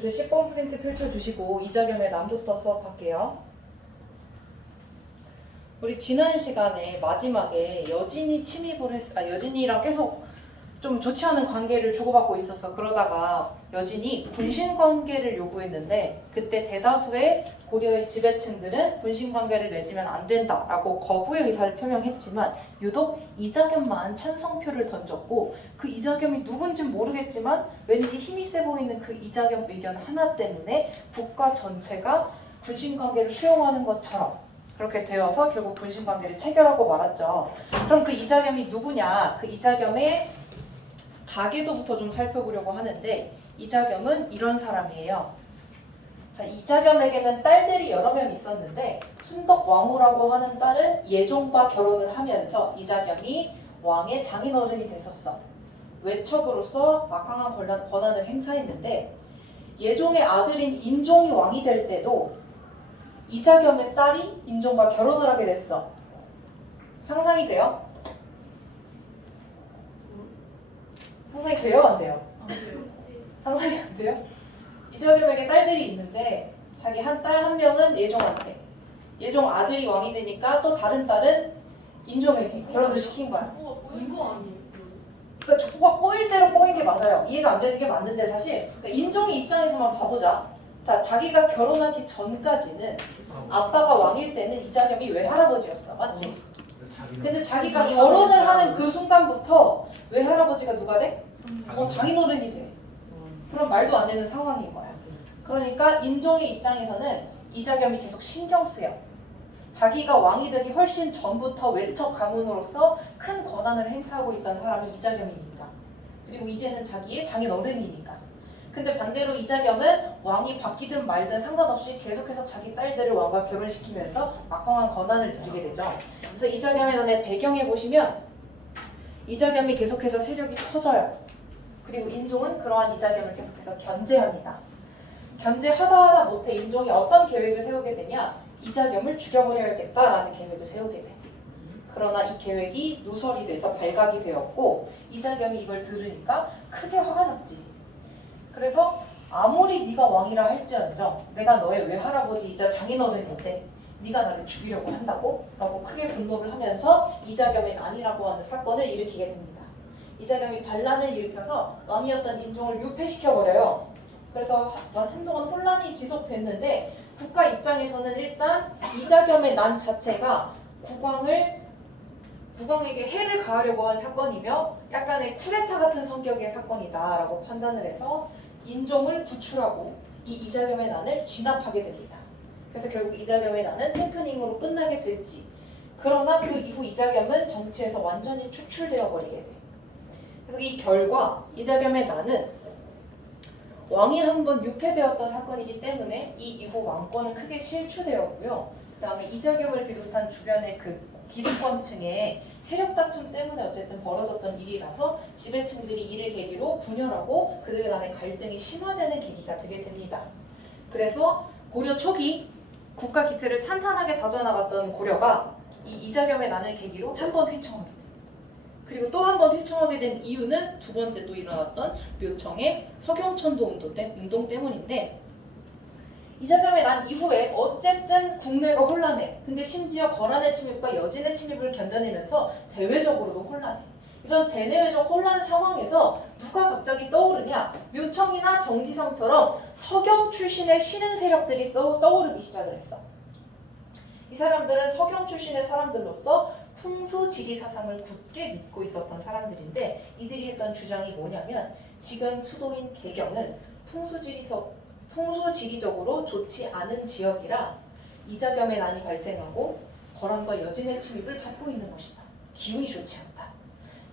주제 10번 프린트 펼쳐주시고 이자겸의 남부터 수업할게요. 우리 지난 시간에 마지막에 여진이 여진이랑 계속 좀 좋지 않은 관계를 주고받고 있었어. 그러다가 여진이 분신관계를 요구했는데 그때 대다수의 고려의 지배층들은 분신관계를 맺으면 안 된다라고 거부의 의사를 표명했지만 유독 이자겸만 찬성표를 던졌고 그 이자겸이 누군진 모르겠지만 왠지 힘이 세 보이는 그 이자겸 의견 하나 때문에 국가 전체가 분신관계를 수용하는 것처럼 그렇게 되어서 결국 분신관계를 체결하고 말았죠. 그럼 그 이자겸이 누구냐? 그 이자겸의 가계도부터 좀 살펴보려고 하는데 이자겸은 이런 사람이에요. 자, 이자겸에게는 딸들이 여러 명 있었는데 순덕왕후라고 하는 딸은 예종과 결혼을 하면서 이자겸이 왕의 장인어른이 됐었어. 외척으로서 막강한 권한을 행사했는데 예종의 아들인 인종이 왕이 될 때도 이자겸의 딸이 인종과 결혼을 하게 됐어. 상상이 돼요? 상상이 돼요? 안 돼요? 상상이 안 돼요? 이자겸에게 딸들이 있는데 자기 한 딸 한 명은 예종한테, 예종 아들이 왕이 되니까 또 다른 딸은 인종에게 결혼을 시킨 거야. 이거 아니에요? 그러니까 족보가 꼬일 대로 꼬인 게 맞아요. 이해가 안 되는 게 맞는데 사실 그러니까 인종의 입장에서만 봐보자. 자, 자기가 결혼하기 전까지는 아빠가 왕일 때는 이자겸이 외할아버지였어. 맞지? 근데 자기가 결혼을 하는 그 순간부터 외할아버지가 누가 돼? 장인어른이 돼. 그런 말도 안 되는 상황인 거야. 그러니까 인종의 입장에서는 이자겸이 계속 신경 쓰여. 자기가 왕이 되기 훨씬 전부터 외척 가문으로서 큰 권한을 행사하고 있던 사람이 이자겸이니까. 그리고 이제는 자기의 장인어른이니까. 근데 반대로 이자겸은 왕이 바뀌든 말든 상관없이 계속해서 자기 딸들을 왕과 결혼시키면서 막강한 권한을 누리게 되죠. 그래서 이자겸의 난의 배경에 보시면 이자겸이 계속해서 세력이 커져요. 그리고 인종은 그러한 이자겸을 계속해서 견제합니다. 견제하다 못해 인종이 어떤 계획을 세우게 되냐? 이자겸을 죽여버려야겠다라는 계획을 세우게 돼. 그러나 이 계획이 누설이 돼서 발각이 되었고 이자겸이 이걸 들으니까 크게 화가 났지. 그래서 아무리 네가 왕이라 할지언정 내가 너의 외할아버지이자 장인어른인데 네가 나를 죽이려고 한다고? 라고 크게 분노를 하면서 이자겸의 난이라고 하는 사건을 일으키게 됩니다. 이자겸이 반란을 일으켜서 왕이었던 인종을 유폐시켜버려요. 그래서 한동안 혼란이 지속됐는데 국가 입장에서는 일단 이자겸의 난 자체가 국왕에게 해를 가하려고 한 사건이며 약간의 쿠데타 같은 성격의 사건이다라고 판단을 해서 인종을 구출하고 이 이자겸의 난을 진압하게 됩니다. 그래서 결국 이자겸의 난은 해프닝으로 끝나게 됐지. 그러나 그 이후 이자겸은 정치에서 완전히 축출되어 버리게 돼. 그래서 이 결과 이자겸의 난은 왕이 한번 유폐되었던 사건이기 때문에 이 이후 왕권은 크게 실추되었고요. 그 다음에 이자겸을 비롯한 주변의 그 기득권층의 세력 다툼 때문에 어쨌든 벌어졌던 일이라서 지배층들이 이를 계기로 분열하고 그들 간의 갈등이 심화되는 계기가 되게 됩니다. 그래서 고려 초기 국가 기틀을 탄탄하게 다져나갔던 고려가 이 이자겸의 난을 계기로 한 번 휘청하게 돼요. 그리고 또 한 번 휘청하게 된 이유는 두 번째 또 일어났던 묘청의 서경천도 운동 때문인데 이자겸의 난 이후에 어쨌든 국내가 혼란해. 근데 심지어 거란의 침입과 여진의 침입을 견뎌내면서 대외적으로도 혼란해. 이런 대내외적 혼란 상황에서 누가 갑자기 떠오르냐? 묘청이나 정지성처럼 서경 출신의 신흥 세력들이 떠오르기 시작을 했어. 이 사람들은 서경 출신의 사람들로서 풍수지리 사상을 굳게 믿고 있었던 사람들인데 이들이 했던 주장이 뭐냐면 지금 수도인 개경은 풍수지리적으로 좋지 않은 지역이라 이자겸의 난이 발생하고 거란과 여진의 침입을 받고 있는 것이다. 기운이 좋지 않다.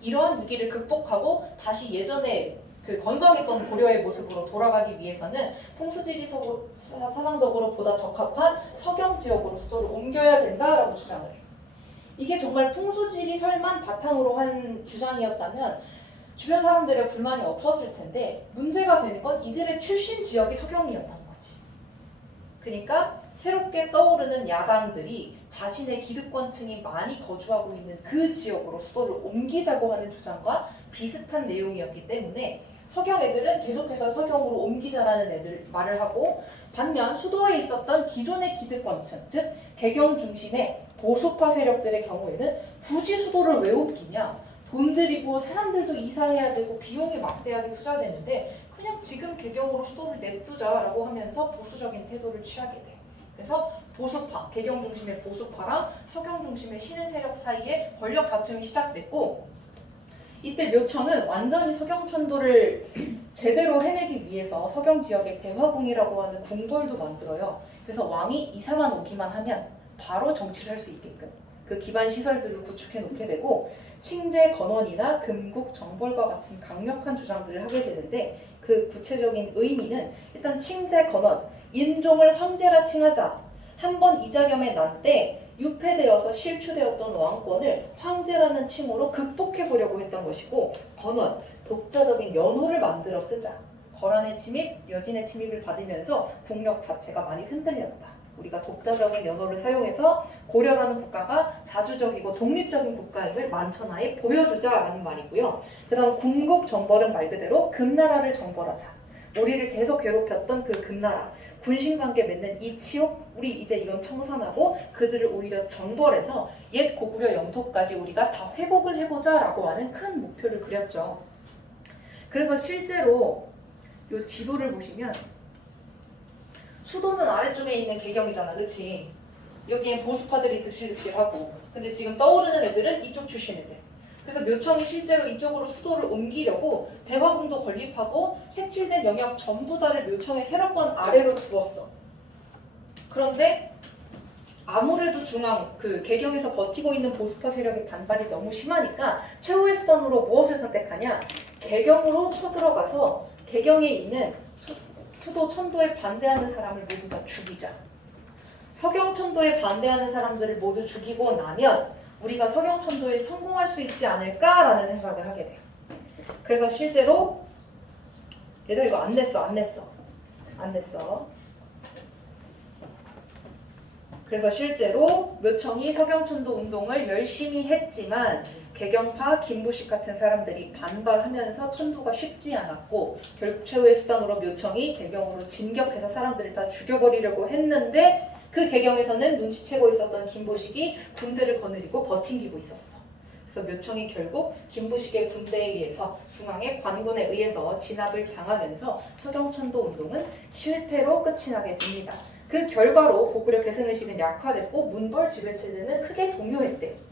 이러한 위기를 극복하고 다시 예전에 그 건강했던 고려의 모습으로 돌아가기 위해서는 풍수지리 사상적으로 보다 적합한 서경 지역으로 수도를 옮겨야 된다라고 주장을 해요. 이게 정말 풍수지리설만 바탕으로 한 주장이었다면 주변 사람들의 불만이 없었을 텐데 문제가 되는 건 이들의 출신 지역이 서경이었다는 거지. 그러니까 새롭게 떠오르는 야당들이 자신의 기득권층이 많이 거주하고 있는 그 지역으로 수도를 옮기자고 하는 주장과 비슷한 내용이었기 때문에 서경 애들은 계속해서 서경으로 옮기자라는 애들 말을 하고, 반면 수도에 있었던 기존의 기득권층, 즉 개경 중심의 보수파 세력들의 경우에는 굳이 수도를 왜 옮기냐? 돈 들이고 사람들도 이사해야 되고 비용이 막대하게 투자되는데 그냥 지금 개경으로 수도를 냅두자라고 하면서 보수적인 태도를 취하게 돼. 그래서 보수파, 개경 중심의 보수파랑 서경 중심의 신흥 세력 사이에 권력 다툼이 시작됐고, 이때 묘청은 완전히 서경천도를 제대로 해내기 위해서 서경 지역에 대화궁이라고 하는 궁궐도 만들어요. 그래서 왕이 이사만 오기만 하면 바로 정치를 할 수 있게끔 그 기반 시설들을 구축해 놓게 되고, 칭제 건원이나 금국 정벌과 같은 강력한 주장들을 하게 되는데, 그 구체적인 의미는 일단 칭제 건원, 인종을 황제라 칭하자. 한번 이자겸의 난 때 유폐되어서 실추되었던 왕권을 황제라는 칭호로 극복해 보려고 했던 것이고, 건원, 독자적인 연호를 만들어 쓰자. 거란의 침입, 여진의 침입을 받으면서 국력 자체가 많이 흔들렸다. 우리가 독자적인 연호를 사용해서 고려라는 국가가 자주적이고 독립적인 국가임을 만천하에 보여주자라는 말이고요. 그 다음 궁국 정벌은 말 그대로 금나라를 정벌하자. 우리를 계속 괴롭혔던 그 금나라, 군신관계 맺는 이 치욕, 우리 이제 이건 청산하고 그들을 오히려 정벌해서 옛 고구려 영토까지 우리가 다 회복을 해보자라고 하는 큰 목표를 그렸죠. 그래서 실제로 이 지도를 보시면 수도는 아래쪽에 있는 개경이잖아, 그치? 여기엔 보수파들이 득실득실하고, 근데 지금 떠오르는 애들은 이쪽 출신 애들. 그래서 묘청이 실제로 이쪽으로 수도를 옮기려고 대화궁도 건립하고 색칠된 영역 전부 다를 묘청의 세력권 아래로 두었어. 그런데 아무래도 중앙, 그 개경에서 버티고 있는 보수파 세력의 반발이 너무 심하니까 최후의 수단으로 무엇을 선택하냐? 개경으로 쳐들어가서 개경에 있는 수도 천도에 반대하는 사람을 모두 다 죽이자. 서경 천도에 반대하는 사람들을 모두 죽이고 나면 우리가 서경 천도에 성공할 수 있지 않을까라는 생각을 하게 돼요. 그래서 실제로 얘들 이거 안 냈어. 그래서 실제로 묘청이 서경천도 운동을 열심히 했지만 개경파, 김부식 같은 사람들이 반발하면서 천도가 쉽지 않았고, 결국 최후의 수단으로 묘청이 개경으로 진격해서 사람들을 다 죽여버리려고 했는데, 그 개경에서는 눈치채고 있었던 김부식이 군대를 거느리고 버팅기고 있었어. 그래서 묘청이 결국 김부식의 군대에 의해서 중앙의 관군에 의해서 진압을 당하면서 서경천도 운동은 실패로 끝이 나게 됩니다. 그 결과로 고구려 계승의식은 약화됐고 문벌 지배체제는 크게 동요했대요.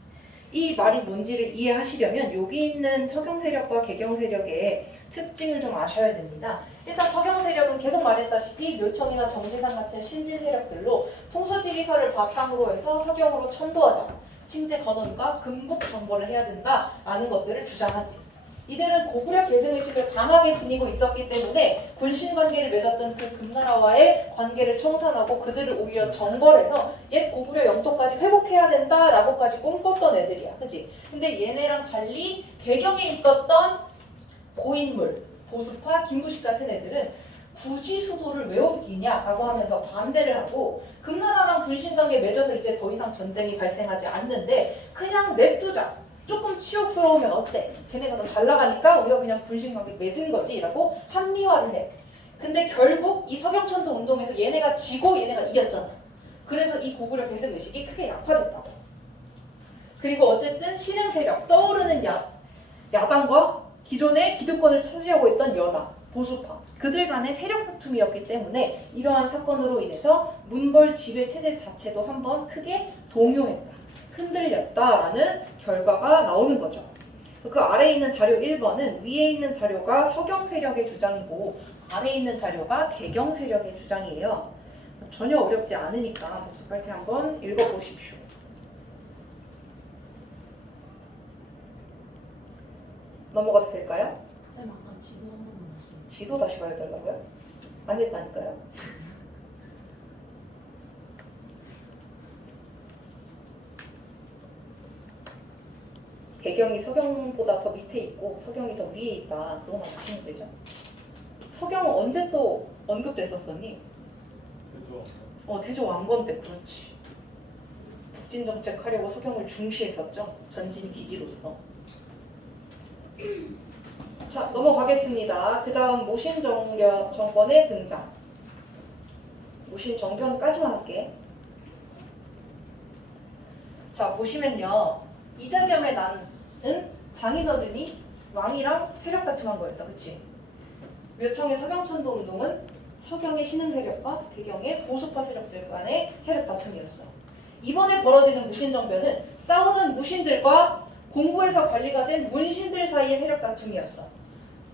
이 말이 뭔지를 이해하시려면 여기 있는 서경 세력과 개경 세력의 특징을 좀 아셔야 됩니다. 일단 서경 세력은 계속 말했다시피 묘청이나 정지상 같은 신진 세력들로 풍수지리설을 바탕으로 해서 서경으로 천도하자, 칭제 건원과 금국 정벌을 해야 된다라는 것들을 주장하지. 이들은 고구려 계승의식을 강하게 지니고 있었기 때문에 군신관계를 맺었던 그 금나라와의 관계를 청산하고 그들을 오히려 정벌해서 옛 고구려 영토까지 회복해야 된다라고까지 꿈꿨던 애들이야, 그치? 근데 얘네랑 달리 개경에 있었던 고인물, 보수파, 김부식 같은 애들은 굳이 수도를 왜 옮기냐라고 하면서 반대를 하고, 금나라랑 군신관계 맺어서 이제 더 이상 전쟁이 발생하지 않는데 그냥 냅두자. 조금 치욕스러우면 어때? 걔네가 더 잘 나가니까 우리가 그냥 군신관계 맺은 거지 라고 합리화를 해. 근데 결국 이 서경천도 운동에서 얘네가 지고 얘네가 이겼잖아. 그래서 이 고구려 계승의식이 크게 약화됐다고. 그리고 어쨌든 신흥 세력, 떠오르는 야당과 기존의 기득권을 차지하고 있던 여당, 보수파, 그들 간의 세력 다툼이었기 때문에 이러한 사건으로 인해서 문벌 지배 체제 자체도 한번 크게 동요했다, 흔들렸다라는 결과가 나오는 거죠. 그 아래에 있는 자료 1번은 위에 있는 자료가 서경 세력의 주장이고 아래에 있는 자료가 개경 세력의 주장이에요. 전혀 어렵지 않으니까 복습할 때 한번 읽어보십시오. 넘어가도 될까요? 쌤 아까 지도 한 번만 다시. 지도 다시 봐야되려고요? 안 됐다니까요. 개경이 서경보다 더 밑에 있고 서경이 더 위에 있다. 그거만 아시면 되죠. 서경은 언제 또 언급됐었었니? 태조 왕건 때. 그렇지. 북진 정책하려고 서경을 중시했었죠. 전진 기지로서. 자, 넘어가겠습니다. 그 다음 정권의 등장. 정변까지만 할게. 자, 보시면요. 이자겸의 난은 장인어른이 왕이랑 세력 다툼한 거였어. 그치? 묘청의 서경천도 운동은 서경의 신흥 세력과 배경의 보수파 세력들 간의 세력 다툼이었어. 이번에 벌어지는 무신정변은 싸우는 무신들과 공부에서 관리가 된 문신들 사이의 세력 다툼이었어.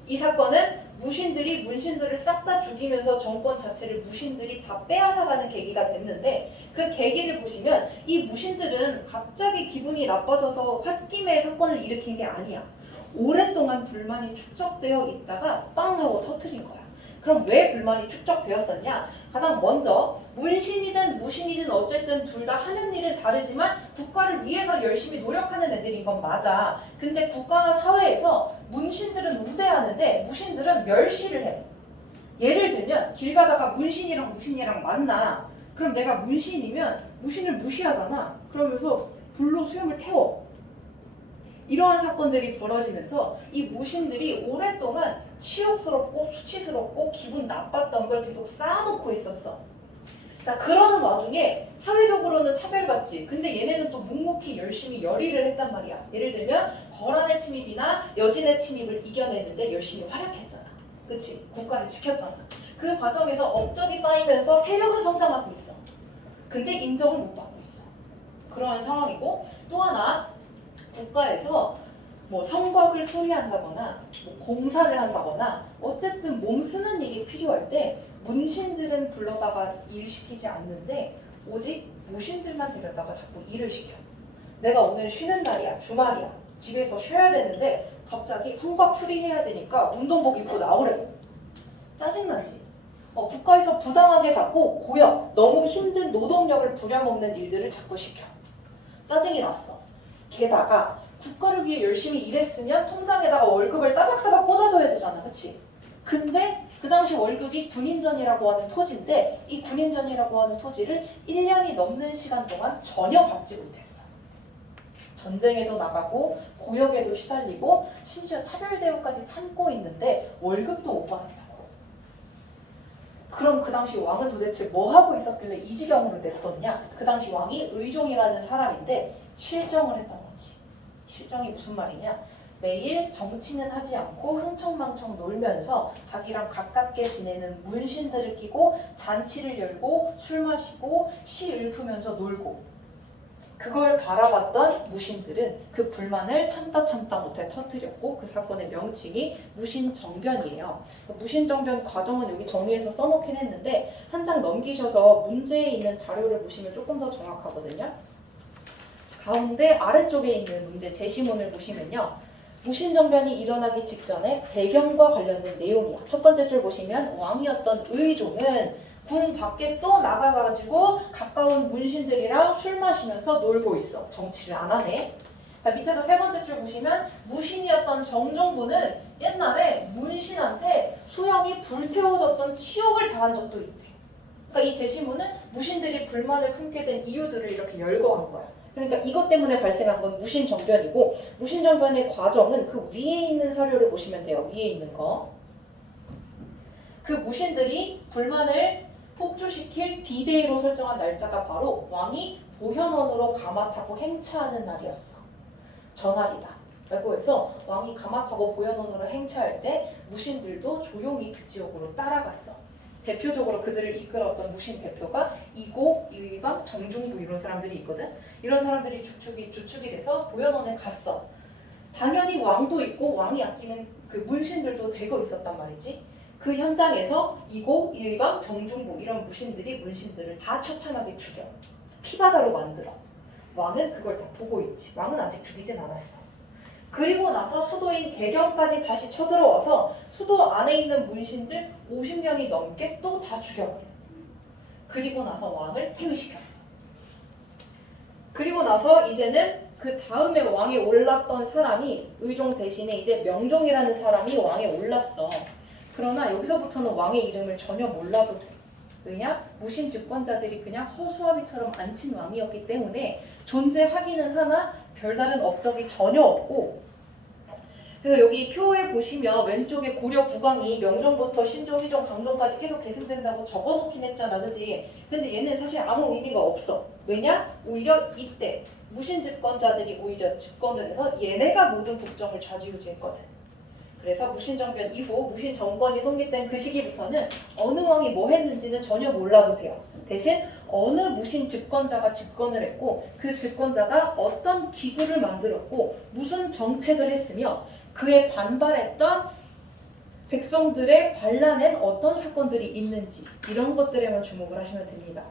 이 사건은 무신들이 문신들을 싹 다 죽이면서 정권 자체를 무신들이 다 빼앗아가는 계기가 됐는데 그 계기를 보시면 이 무신들은 갑자기 기분이 나빠져서 홧김에 사건을 일으킨 게 아니야. 오랫동안 불만이 축적되어 있다가 빵 하고 터트린 거야. 그럼 왜 불만이 축적되었었냐? 가장 먼저 문신이든 무신이든 어쨌든 둘 다 하는 일은 다르지만 국가를 위해서 열심히 노력하는 애들인 건 맞아. 근데 국가나 사회에서 문신들은 우대하는데 무신들은 멸시를 해. 예를 들면 길 가다가 문신이랑 무신이랑 만나. 그럼 내가 문신이면 무신을 무시하잖아. 그러면서 불로 수염을 태워. 이러한 사건들이 벌어지면서 이 무신들이 오랫동안 치욕스럽고 수치스럽고 기분 나빴던 걸 계속 쌓아놓고 있었어. 자, 그러는 와중에 사회적으로는 차별받지. 근데 얘네는 또 묵묵히 열심히 열의를 했단 말이야. 예를 들면 거란의 침입이나 여진의 침입을 이겨내는데 열심히 활약했잖아. 그치? 국가를 지켰잖아. 그 과정에서 업적이 쌓이면서 세력을 성장하고 있어. 근데 인정을 못 받고 있어. 그러한 상황이고 또 하나 국가에서 뭐 성곽을 수리한다거나 뭐 공사를 한다거나 어쨌든 몸 쓰는 일이 필요할 때 문신들은 불러다가 일 시키지 않는데 오직 무신들만 데려다가 자꾸 일을 시켜. 내가 오늘 쉬는 날이야, 주말이야, 집에서 쉬어야 되는데 갑자기 성곽 수리해야 되니까 운동복 입고 나오래. 짜증나지? 국가에서 부당하게 자꾸 고역, 너무 힘든 노동력을 부려먹는 일들을 자꾸 시켜. 짜증이 났어. 게다가 국가를 위해 열심히 일했으면 통장에다가 월급을 따박따박 꽂아둬야 되잖아. 그치? 근데 그 당시 월급이 군인전이라고 하는 토지인데 이 군인전이라고 하는 토지를 1년이 넘는 시간 동안 전혀 받지 못했어. 전쟁에도 나가고 고역에도 시달리고 심지어 차별대우까지 참고 있는데 월급도 못 받았다고. 그럼 그 당시 왕은 도대체 뭐 하고 있었길래 이 지경으로 냈었냐? 그 당시 왕이 의종이라는 사람인데 실정을 했던 거지. 실정이 무슨 말이냐? 매일 정치는 하지 않고 흥청망청 놀면서 자기랑 가깝게 지내는 문신들을 끼고 잔치를 열고 술 마시고 시 읊으면서 놀고 그걸 바라봤던 무신들은 그 불만을 참다 못해 터뜨렸고 그 사건의 명칭이 무신정변이에요. 무신정변 과정은 여기 정리해서 써놓긴 했는데 한 장 넘기셔서 문제에 있는 자료를 보시면 조금 더 정확하거든요. 가운데 아래쪽에 있는 문제 제시문을 보시면요. 무신정변이 일어나기 직전에 배경과 관련된 내용이야. 첫 번째 줄 보시면 왕이었던 의종은 궁 밖에 또 나가가지고 가까운 문신들이랑 술 마시면서 놀고 있어. 정치를 안 하네. 자, 밑에서 세 번째 줄 보시면 무신이었던 정종부는 옛날에 문신한테 수영이 불태워졌던 치욕을 당한 적도 있대. 그러니까 이 제시문은 무신들이 불만을 품게 된 이유들을 이렇게 열거한 거야. 그러니까 이것 때문에 발생한 건 무신정변이고 무신정변의 과정은 그 위에 있는 서류를 보시면 돼요. 위에 있는 거. 그 무신들이 불만을 폭주시킬 D-Day로 설정한 날짜가 바로 왕이 보현원으로 가마 타고 행차하는 날이었어. 전날이다. 라고 해서 왕이 가마 타고 보현원으로 행차할 때 무신들도 조용히 그 지역으로 따라갔어. 대표적으로 그들을 이끌었던 무신 대표가 이고, 이의방, 정중부 이런 사람들이 있거든. 이런 사람들이 주축이 돼서 보현원에 갔어. 당연히 왕도 있고 왕이 아끼는 그 문신들도 대거 있었단 말이지. 그 현장에서 이고, 이의방, 정중부 이런 문신들을 다 처참하게 죽여. 피바다로 만들어. 왕은 그걸 다 보고 있지. 왕은 아직 죽이진 않았어. 그리고 나서 수도인 개경까지 다시 쳐들어와서 수도 안에 있는 문신들 50명이 넘게 또 다 죽여버려. 그리고 나서 왕을 폐위시켰어. 그리고 나서 이제는 그 다음에 왕에 올랐던 사람이 의종 대신에 이제 명종이라는 사람이 왕에 올랐어. 그러나 여기서부터는 왕의 이름을 전혀 몰라도 돼. 왜냐? 무신 집권자들이 그냥 허수아비처럼 앉힌 왕이었기 때문에 존재하기는 하나 별다른 업적이 전혀 없고 그래서 여기 표에 보시면 왼쪽에 고려 국왕이 명종부터 신종, 희종, 강종까지 계속 계승된다고 적어놓긴 했잖아, 그지? 근데 얘는 사실 아무 의미가 없어. 왜냐? 오히려 이때 무신 집권자들이 오히려 집권을 해서 얘네가 모든 국정을 좌지우지했거든. 그래서 무신정변 이후 무신 정권이 성립된 그 시기부터는 어느 왕이 뭐 했는지는 전혀 몰라도 돼요. 대신 어느 무신 집권자가 집권을 했고 그 집권자가 어떤 기구를 만들었고 무슨 정책을 했으며 그에 반발했던 백성들의 반란엔 어떤 사건들이 있는지 이런 것들에만 주목을 하시면 됩니다.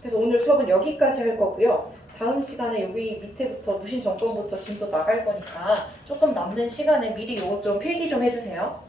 그래서 오늘 수업은 여기까지 할 거고요. 다음 시간에 여기 밑에부터 무신 정권부터 지금 또 나갈 거니까 조금 남는 시간에 미리 이것 좀 필기 좀 해주세요.